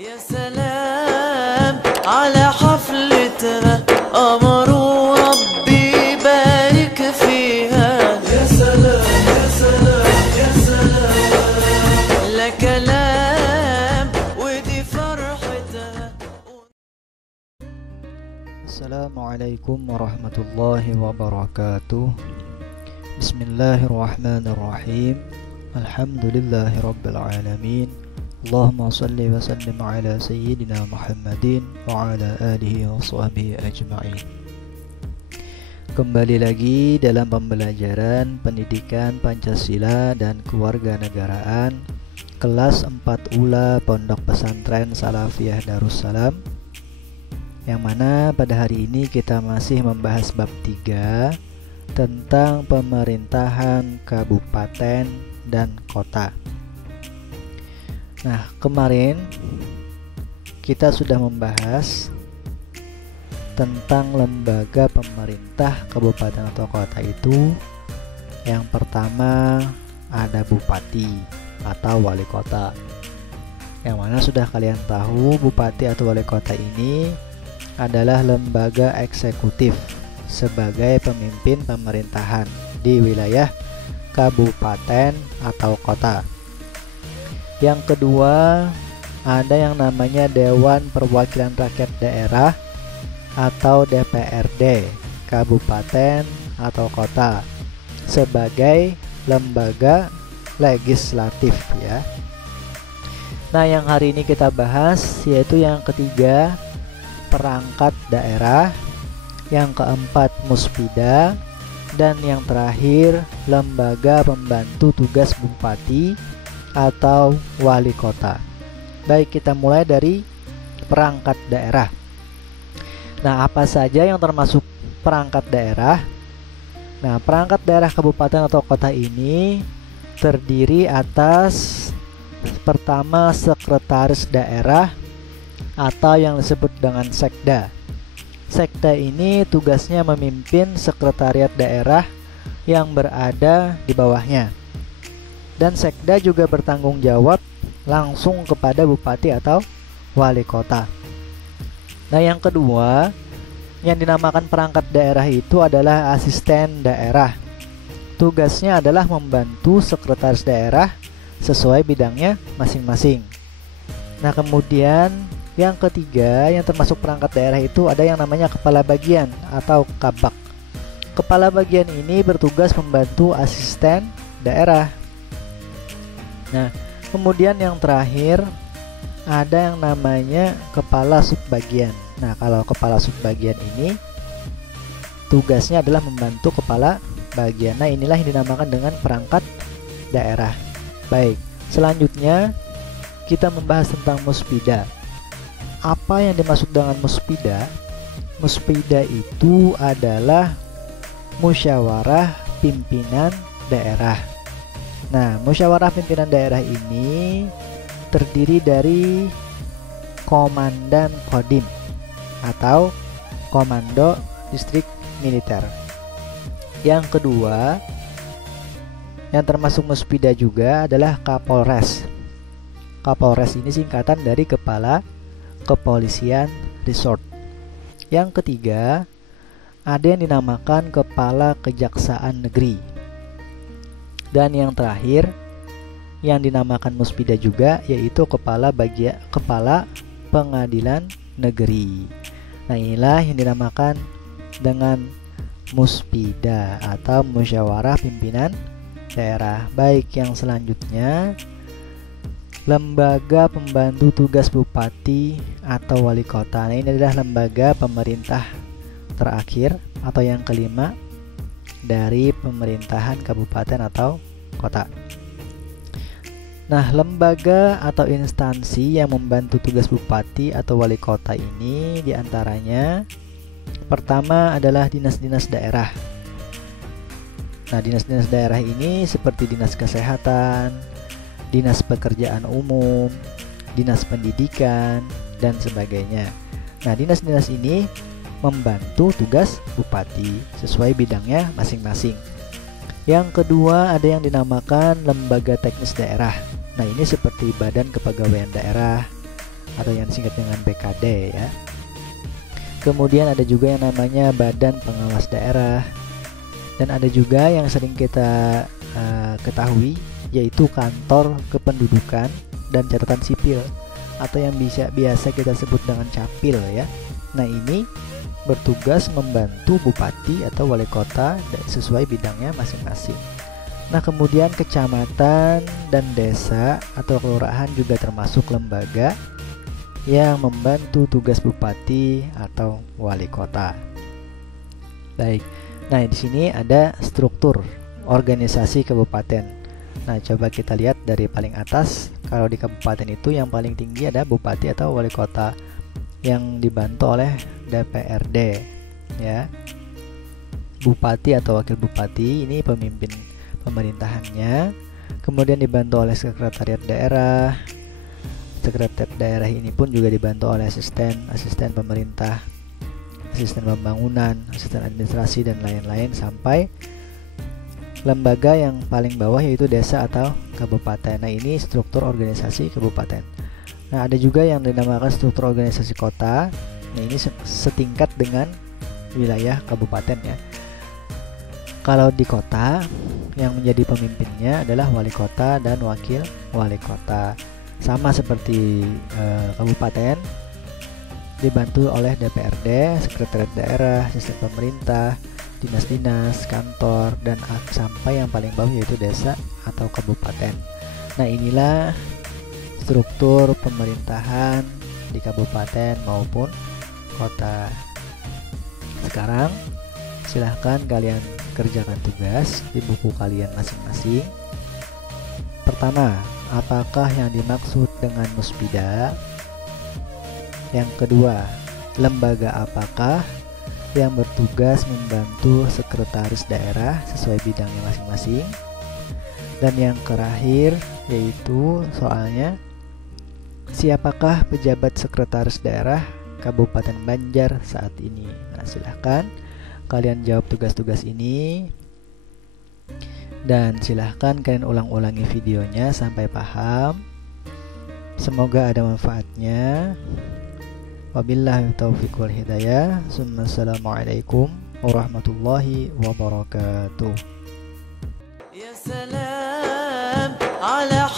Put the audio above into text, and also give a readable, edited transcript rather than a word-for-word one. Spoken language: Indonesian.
يا سلام على حفلتنا أمروا ربي بارك فيها يا سلام يا سلام يا سلام لا كلام ودي فرحتها. Assalamualaikum warahmatullahi wabarakatuh. Bismillahirrahmanirrahim. Alhamdulillahi rabbil alamin. Allahumma salli wa sallim ala sayyidina Muhammadin wa ala alihi wa sahbihi ajma'in. Kembali lagi dalam pembelajaran pendidikan Pancasila dan Kewarganegaraan kelas 4 ULA Pondok Pesantren Salafiyah Darussalam, yang mana pada hari ini kita masih membahas bab 3 tentang pemerintahan kabupaten dan kota. Nah, kemarin kita sudah membahas tentang lembaga pemerintah kabupaten atau kota itu. Yang pertama ada bupati atau wali kota, yang mana sudah kalian tahu bupati atau wali kota ini adalah lembaga eksekutif sebagai pemimpin pemerintahan di wilayah kabupaten atau kota. Yang kedua, ada yang namanya Dewan Perwakilan Rakyat Daerah atau DPRD kabupaten atau kota sebagai lembaga legislatif ya. Nah, yang hari ini kita bahas yaitu yang ketiga, perangkat daerah, yang keempat muspida, dan yang terakhir lembaga pembantu tugas bupati atau wali kota. Baik, kita mulai dari perangkat daerah. Nah, apa saja yang termasuk perangkat daerah? Nah, perangkat daerah kabupaten atau kota ini terdiri atas pertama sekretaris daerah atau yang disebut dengan sekda. Sekda ini tugasnya memimpin sekretariat daerah yang berada di bawahnya. Dan sekda juga bertanggung jawab langsung kepada bupati atau wali kota. Nah, yang kedua, yang dinamakan perangkat daerah itu adalah asisten daerah. Tugasnya adalah membantu sekretaris daerah sesuai bidangnya masing-masing. Nah, kemudian yang ketiga yang termasuk perangkat daerah itu ada yang namanya kepala bagian atau kabak. Kepala bagian ini bertugas membantu asisten daerah. Nah, kemudian yang terakhir ada yang namanya kepala subbagian. Nah, kalau kepala subbagian ini tugasnya adalah membantu kepala bagian. Nah, inilah yang dinamakan dengan perangkat daerah. Baik, selanjutnya kita membahas tentang muspida. Apa yang dimaksud dengan muspida? Muspida itu adalah musyawarah pimpinan daerah. Nah, musyawarah pimpinan daerah ini terdiri dari komandan kodim atau komando distrik militer. Yang kedua, yang termasuk muspida juga adalah Kapolres. Kapolres ini singkatan dari Kepala Kepolisian Resort. Yang ketiga, ada yang dinamakan Kepala Kejaksaan Negeri. Dan yang terakhir, yang dinamakan muspida juga yaitu Kepala Pengadilan Negeri. Nah, inilah yang dinamakan dengan muspida atau musyawarah pimpinan daerah. Baik, yang selanjutnya lembaga pembantu tugas bupati atau wali kota. Nah, ini adalah lembaga pemerintah terakhir atau yang kelima dari pemerintahan kabupaten atau kota. Nah, lembaga atau instansi yang membantu tugas bupati atau wali kota ini diantaranya pertama adalah dinas-dinas daerah. Nah, dinas-dinas daerah ini seperti dinas kesehatan, dinas pekerjaan umum, dinas pendidikan, dan sebagainya. Nah, dinas-dinas ini membantu tugas bupati sesuai bidangnya masing-masing. Yang kedua ada yang dinamakan lembaga teknis daerah. Nah, ini seperti badan kepegawaian daerah atau yang disingkat dengan BKD ya. Kemudian ada juga yang namanya Badan Pengawas Daerah, dan ada juga yang sering kita ketahui yaitu Kantor Kependudukan dan Catatan Sipil atau yang biasa kita sebut dengan Capil ya. Nah, ini bertugas membantu bupati atau wali kota sesuai bidangnya masing-masing. Nah, kemudian kecamatan dan desa atau kelurahan juga termasuk lembaga yang membantu tugas bupati atau wali kota. Baik. Nah, di sini ada struktur organisasi kabupaten. Nah, coba kita lihat dari paling atas. Kalau di kabupaten itu yang paling tinggi ada bupati atau wali kota yang dibantu oleh DPRD ya. Bupati atau wakil bupati ini pemimpin pemerintahannya. Kemudian dibantu oleh sekretariat daerah. Sekretariat daerah ini pun juga dibantu oleh asisten pemerintah, asisten pembangunan, asisten administrasi dan lain-lain sampai lembaga yang paling bawah yaitu desa atau kabupaten. Nah, ini struktur organisasi kabupaten. Nah, ada juga yang dinamakan struktur organisasi kota. Nah, ini setingkat dengan wilayah kabupaten ya. Kalau di kota yang menjadi pemimpinnya adalah wali kota dan wakil wali kota. Sama seperti kabupaten, dibantu oleh DPRD, sekretariat daerah, asisten pemerintah, dinas-dinas, kantor, dan sampai yang paling bawah yaitu desa atau kabupaten. Nah, inilah struktur pemerintahan di kabupaten maupun kota. Sekarang silahkan kalian kerjakan tugas di buku kalian masing-masing. Pertama, apakah yang dimaksud dengan musbida? Yang kedua, lembaga apakah yang bertugas membantu sekretaris daerah sesuai bidangnya masing-masing? Dan yang terakhir yaitu soalnya, siapakah pejabat sekretaris daerah Kabupaten Banjar saat ini? Nah, silahkan kalian jawab tugas-tugas ini, dan silahkan kalian ulang-ulangi videonya sampai paham. Semoga ada manfaatnya. Wabillahi taufiq wal hidayah. Assalamualaikum warahmatullahi wabarakatuh. Ya salam ala